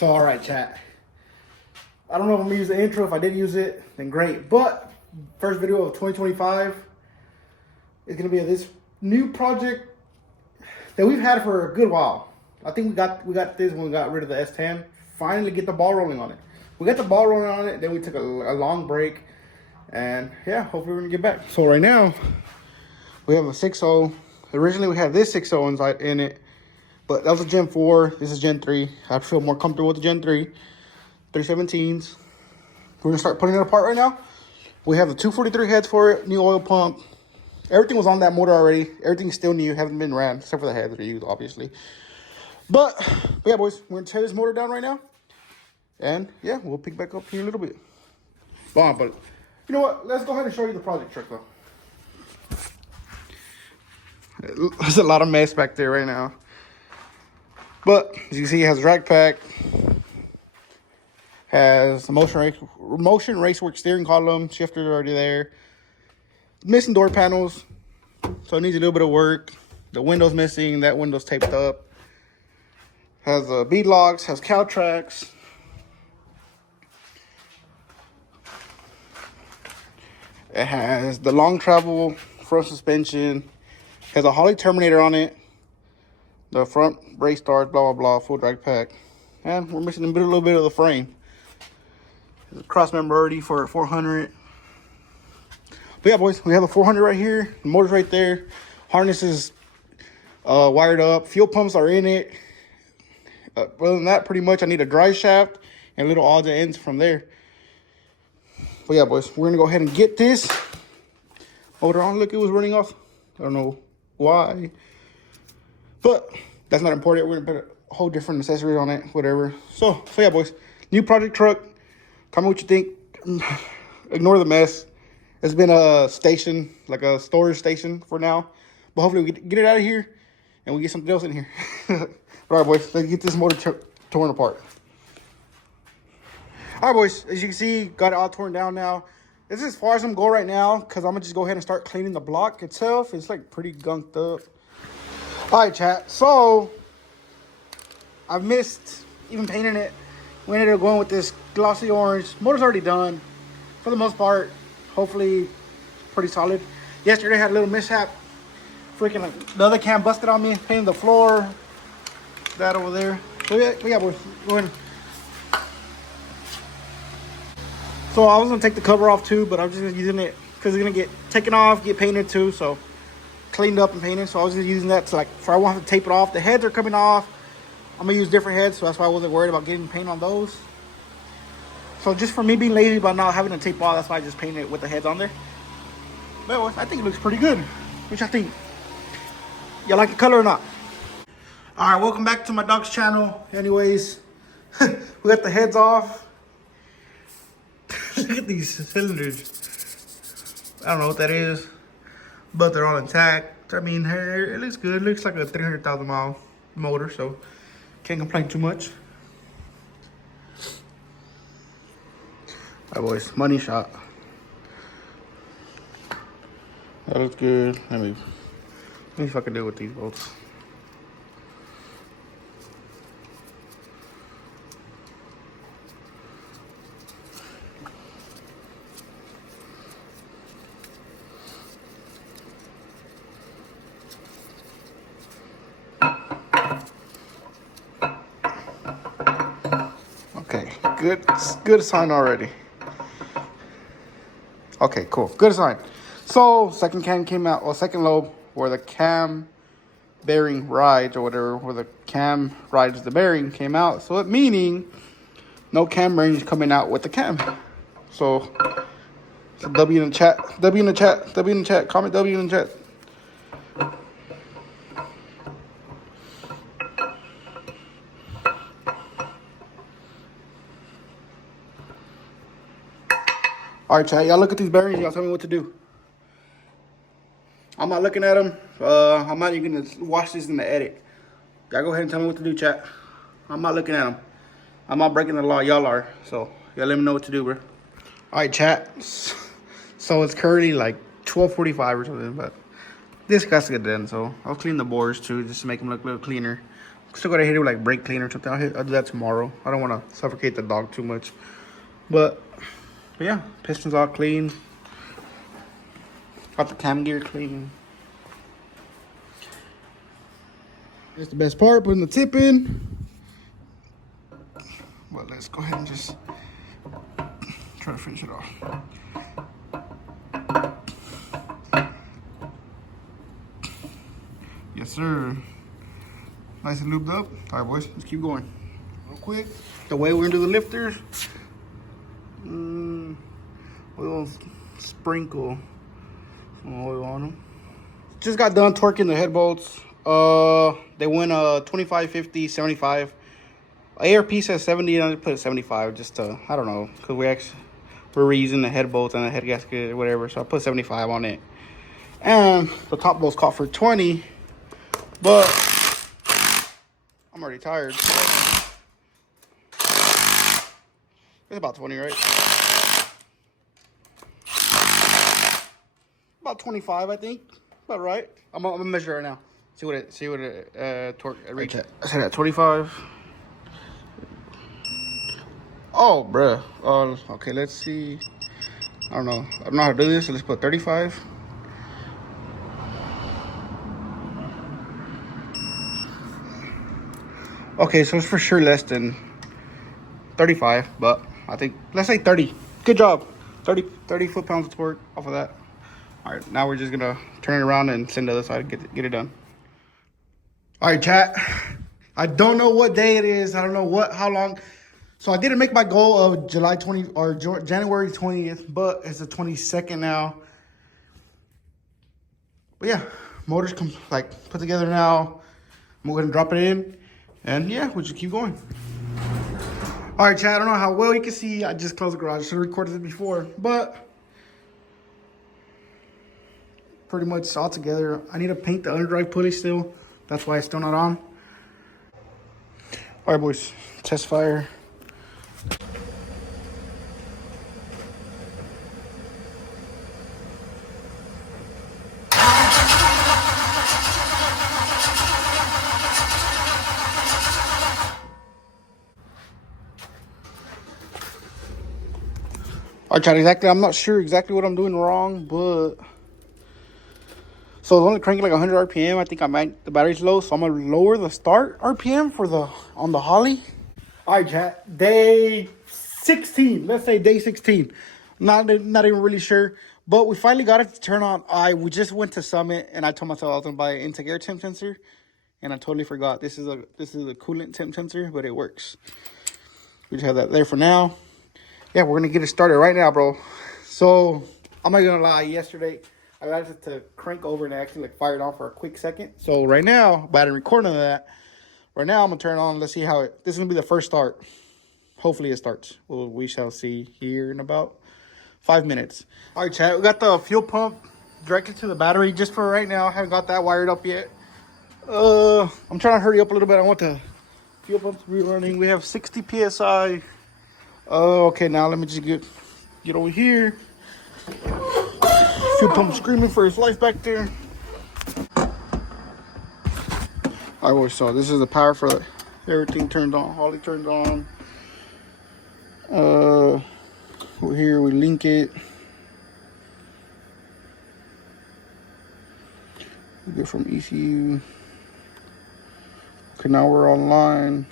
So, all right, chat. I don't know if I'm gonna use the intro. If I did use it, then great. But first video of 2025 is gonna be this new project that we've had for a good while. I think we got this when we got rid of the S10. Finally, get the ball rolling on it. We got the ball rolling on it. Then we took a long break, and yeah, hopefully we're gonna get back. So right now we have a 6.0. Originally we had this 6.0 inside in it, but that was a Gen 4. This is Gen 3. I feel more comfortable with the Gen 3. 317s. We're gonna start putting it apart right now. We have the 243 heads for it, new oil pump. Everything was on that motor already. Everything's still new, haven't been ran, except for the heads that are used, obviously. But yeah, boys, we're gonna tear this motor down right now. And yeah, we'll pick back up here in a little bit. But you know what? Let's go ahead and show you the project truck though. There's a lot of mess back there right now. But as you can see, it has a drag pack. Has a motion racework steering column, shifter already there. Missing door panels, so it needs a little bit of work. The window's missing, that window's taped up. Has bead locks, has cow tracks. It has the long travel front suspension. Has a Holley Terminator on it. The front brake stars, blah, blah, blah, full drag pack. And we're missing a little bit of the frame. There's a cross member already for 400. But yeah, boys, we have a 400 right here. The motor's right there. Harness is wired up. Fuel pumps are in it. Other than that, pretty much I need a drive shaft and little odds and ends from there. But yeah, boys, we're going to go ahead and get this motor on. Look, it was running off. I don't know why. But that's not important. We're going to put a whole different accessories on it, whatever. So yeah, boys, new project truck. Tell me what you think. Ignore the mess. It's been a station, like a storage station for now. But hopefully we get it out of here and we get something else in here. All right, boys, let's get this motor torn apart. All right, boys, as you can see, got it all torn down now. This is as far as I'm going right now because I'm going to just go ahead and start cleaning the block itself. It's like pretty gunked up. All right, chat. So I've missed even painting it. We ended up going with this glossy orange. Motor's already done for the most part. Hopefully pretty solid. Yesterday I had a little mishap. Freaking like the other cam busted on me, painting the floor. That over there. So yeah, boys, go ahead. So I was gonna take the cover off too, but I'm just using it because it's gonna get taken off, get painted too. So cleaned up and painted. So I was just using that to like, for I want to tape it off. The heads are coming off. I'm gonna use different heads, so that's why I wasn't worried about getting paint on those. So just for me being lazy about not having to tape off, that's why I just painted it with the heads on there. But I think it looks pretty good. Which I think. Y'all like the color or not? Alright, welcome back to my dog's channel. Anyways, we got the heads off. Look at these cylinders. I don't know what that is, but they're all intact. I mean, it looks good. It looks like a 300,000 mile motor, so can't complain too much. Alright, boys, money shot. That looks good. Let me see if I can do it with these bolts. Okay, good sign already. Okay, cool. Good sign. So, second cam came out, or second lobe, where the cam bearing rides, or whatever, where the cam rides the bearing came out. So, it meaning no cam range coming out with the cam. So, W in the chat, W in the chat, W in the chat, comment W in the chat. All right, chat, y'all look at these bearings. Y'all tell me what to do. I'm not looking at them. I'm not even going to watch this in the edit. Y'all go ahead and tell me what to do, chat. I'm not looking at them. I'm not breaking the law. Y'all are. So, y'all let me know what to do, bro. All right, chat. So, it's currently like 12:45 or something, but this has to get done. So, I'll clean the boards, too, just to make them look a little cleaner. Still gotta hit it with like brake cleaner or something. I'll do that tomorrow. I don't want to suffocate the dog too much. But yeah, pistons all clean. Got the cam gear clean. That's the best part, putting the tip in. But let's go ahead and just try to finish it off. Yes, sir. Nice and lubed up. All right, boys, let's keep going. Real quick, the way we're gonna do the lifters, we'll sprinkle some oil on them. Just got done torquing the head bolts. They went 25, 50, 75. ARP says 70, and I just put 75 just to, I don't know, because we're reusing the head bolts and the head gasket or whatever, so I put 75 on it. And the top bolts caught for 20, but I'm already tired. It's about 20, right? About 25, I think. About right. I'm gonna measure right now. See what it torque reach. I said at 25. Oh, bruh. Okay, let's see. I don't know how to do this, so let's put 35. Okay, so it's for sure less than 35, but I think, let's say 30. Good job. 30 foot-pounds of torque off of that. All right, now we're just gonna turn it around and send the other side and get it done. All right, chat. I don't know what day it is. I don't know how long. So I didn't make my goal of July 20 or January 20th, but it's the 22nd now. But yeah, motor's put together now. I'm going to drop it in, and yeah, we'll just keep going. All right, chat. I don't know how well you can see. I just closed the garage. I should have recorded it before, but pretty much all together. I need to paint the underdrive pulley still. That's why it's still not on. All right, boys. Test fire. All right, chat, I'm not sure exactly what I'm doing wrong, but so it's only cranking like 100 RPM. I think the battery's low, so I'm gonna lower the start RPM on the Holly. All right, chat, day 16. Let's say day 16. Not even really sure, but we finally got it to turn on. We just went to Summit, and I told myself I was gonna buy an intake air temp sensor, and I totally forgot. This is a coolant temp sensor, but it works. We just have that there for now. Yeah, we're gonna get it started right now, bro. So I'm not gonna lie, yesterday I got it to crank over and actually fired on for a quick second. So right now, by the recording of that, right now I'm gonna turn it on. Let's see how this is gonna be the first start. Hopefully it starts. Well, we shall see here in about 5 minutes. All right, chat, we got the fuel pump directed to the battery just for right now. I haven't got that wired up yet. I'm trying to hurry up a little bit. I want the fuel pump to be running. We have 60 PSI. Okay, now let me just get over here. Fuel pump screaming for his life back there. I always saw this is the power for everything turned on. Holly turned on. Over here we link it. We get from ECU. Okay, now we're online.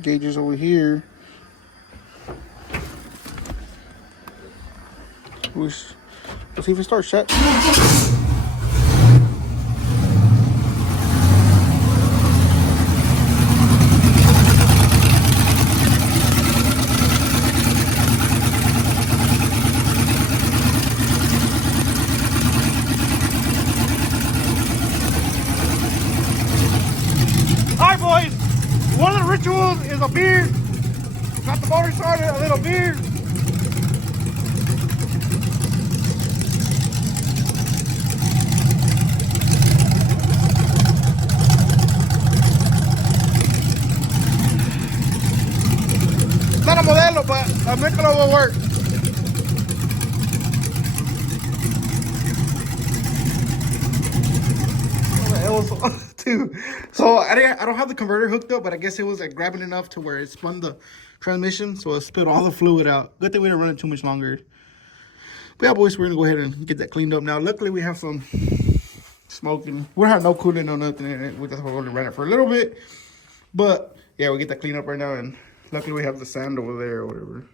Gauges over here. Let's see if it starts, chat. Alright, boys. One of the rituals is a beer. Got the motor started, a little beer. Not a Modelo, but a Michelob will work. was too. So I don't have the converter hooked up, but I guess it was like grabbing enough to where it spun the transmission, so it spilled all the fluid out. Good thing we didn't run it too much longer. But yeah, boys, we're gonna go ahead and get that cleaned up now. Luckily, we have some smoking. We don't have no coolant or nothing in it. We just only ran it for a little bit. But yeah, we get that cleaned up right now, and luckily we have the sand over there or whatever.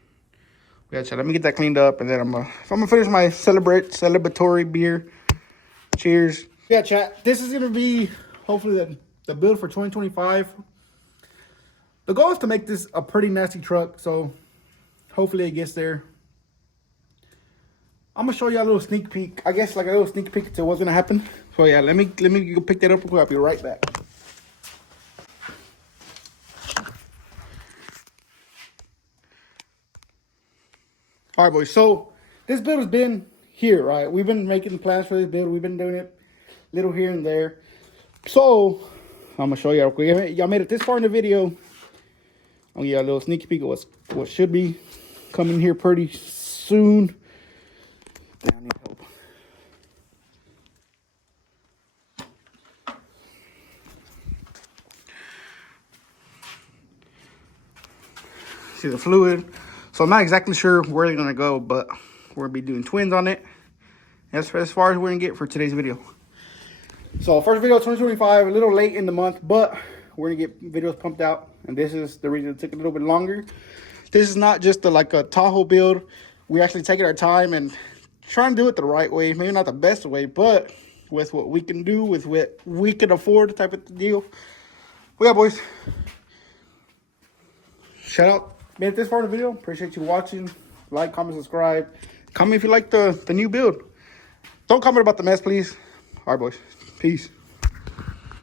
Yeah, let me get that cleaned up, and then I'm gonna finish my celebratory beer. Cheers. Yeah, chat. This is gonna be hopefully the build for 2025. The goal is to make this a pretty nasty truck, so hopefully it gets there. I'm gonna show you a little sneak peek. I guess like a little sneak peek to what's gonna happen. So yeah, let me go pick that up real quick. I'll be right back. All right, boys. So this build has been here, right? We've been making the plans for this build. We've been doing it little here and there. So I'm gonna show you real quick. Y'all made it this far in the video. I'll give you a little sneak peek of what should be coming here pretty soon. Damn, I need help. See the fluid. So I'm not exactly sure where they're gonna go, but we're gonna be doing twins on it. That's as far as we're gonna get for today's video. So first video 2025, a little late in the month, but we're gonna get videos pumped out, and this is the reason it took a little bit longer. This is not just like a Tahoe build. We're actually taking our time and trying to do it the right way. Maybe not the best way, but with what we can do, with what we can afford type of deal. Well, yeah, boys. Shout out. Made it this far in the video. Appreciate you watching. Like, comment, subscribe. Comment if you like the new build. Don't comment about the mess, please. All right, boys. Peace.